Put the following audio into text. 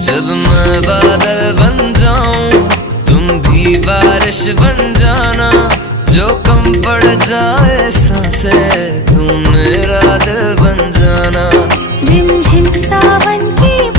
जब मैं बादल बन जाऊं तुम भी बारिश बन जाना, जो कम पड़ जाए सांसें तुम मेरा दिल बन जाना। रिमझिम सावन की